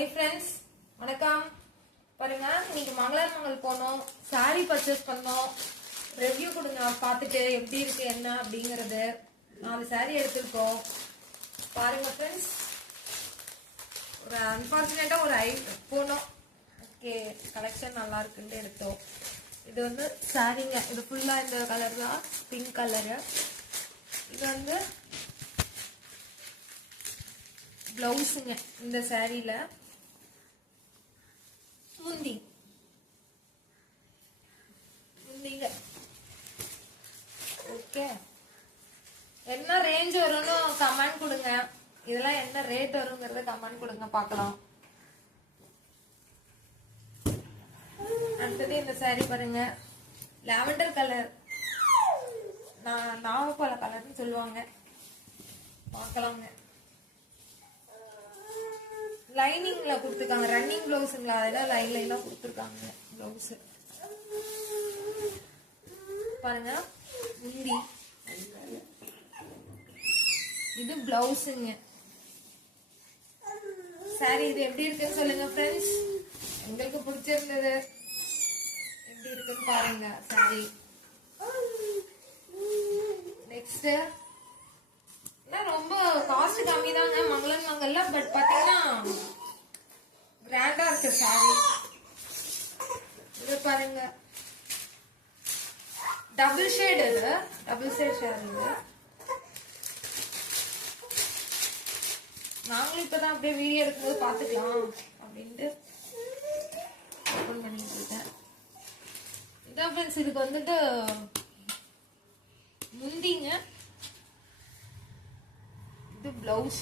Hi friends, வணக்கம். பாருங்க, இன்னைக்கு மங்களன் மங்கள் போனோம், சாரி பர்ச்சேஸ் பண்ணோம். ரிவ்யூ கொடுங்க, பார்த்துட்டு எப்படி இருக்கு என்ன அப்படிங்கறது. 4 சாரி எடுத்துருக்கோம். பாருங்க ஃப்ரெண்ட்ஸ், ஒரு அன்பார்ச்சுனேட்டா ஒரு போனோம். ஓகே, கலெக்ஷன் நல்லா இருக்குன்னு எடுத்தோம். இது வந்து சாரிங்க, இது ஃபுல்லா இந்த கலர் தான், பிங்க் கலரு. இது வந்து பிளவுஸுங்க, இந்த சாரியில முந்திங்க. ஓகே, என்ன ரேஞ்ச் வரும்னு கமெண்ட் கொடுங்க. இதெல்லாம் என்ன ரேட் வருங்கிறத கமெண்ட் கொடுங்க, பார்க்கலாம். அடுத்தது இந்த சாரி பாருங்க, லாவெண்டர் கலர், நாவப்பழ கலர்னு சொல்லுவாங்க, பார்க்கலாங்க. லைனிங்ல கொடுத்துருக்காங்க, ரன்னிங் பிளவுஸுங்களா, அதெல்லாம் லைன்ல கொடுத்துருக்காங்க பிளவுஸ். பாருங்க, முந்தி, இது பிளவுஸுங்க. சாரி இது எப்படி இருக்குன்னு சொல்லுங்க ஃப்ரெண்ட்ஸ். உங்களுக்கு பிடிச்சிருந்தது எப்படி இருக்குன்னு பாருங்க சாரி. நெக்ஸ்ட் ரொம்ப காஸ்ட் கம்மி தாங்க மங்களன் மங்கல்ல, பட் பாத்தீங்கன்னா கிராண்டா இருக்கு சாரி. இது பாருங்க, டபுள் ஷேட், இது டபுள் ஷேட் சாரி. நாங்களும் இப்பதான் அப்படியே வீடியோ எடுக்கும்போது பாத்துக்கலாம் அப்படின்ட்டு ஓபன் பண்ணிட்டு இருக்கேன். இதான் ஃப்ரெண்ட்ஸ், இதுக்கு வந்துட்டு முந்திங்க, இது பிளவுஸ்.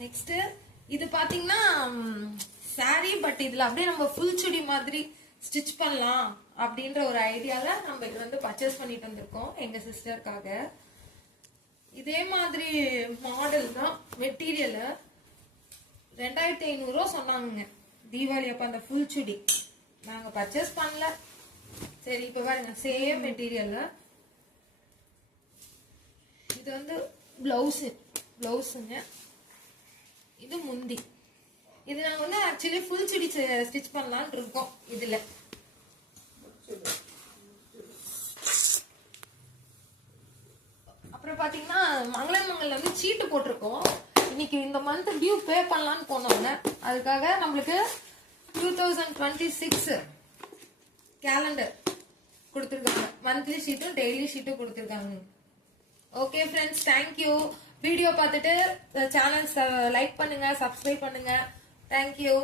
நெக்ஸ்ட் இது பாத்தீங்கன்னா சாரி, பட் இதுல அப்படியே நம்ம ஃபுல் சுடி மாதிரி ஸ்டிச் பண்ணலாம் அப்படின்ற ஒரு ஐடியால நம்ம இது வந்து பர்ச்சேஸ் பண்ணிட்டு வந்திருக்கோம் எங்க சிஸ்டருக்காக. இதே மாதிரி மாடல் தான், மெட்டீரியல் 2500 ரூபா சொன்னாங்க தீபாவளி அப்ப. அந்த ஃபுல் சுடி நாங்க பர்ச்சேஸ் பண்ணல. சரி, இப்ப பாருங்க, சேம் மெட்டீரியல். இது வந்து பிளவுஸுங்க, இது முந்தி. இது நாங்க வந்து ஆக்சுவலி ஃபுல் சுடி ஸ்டிச் பண்ணலாம்னு இருக்கோம் இதுல. அப்புறம் பாத்தீங்கன்னா மங்களன் மங்கல்ல வந்து சீட்டு போட்டிருக்கோம். இன்னைக்கு இந்த மந்த் டியூ பே பண்ணலாம்னு போனோங்க. அதுக்காக நம்மளுக்கு 2026 கேலண்டர் கொடுத்துருக்காங்க. மந்த்லி ஷீட்டும் டெய்லி ஷீட்டும் கொடுத்துருக்காங்க. Okay friends, thank you. வீடியோ பார்த்துட்டு சேனல் லைக் பண்ணுங்க, சப்ஸ்கிரைப் பண்ணுங்க. தேங்க்யூ.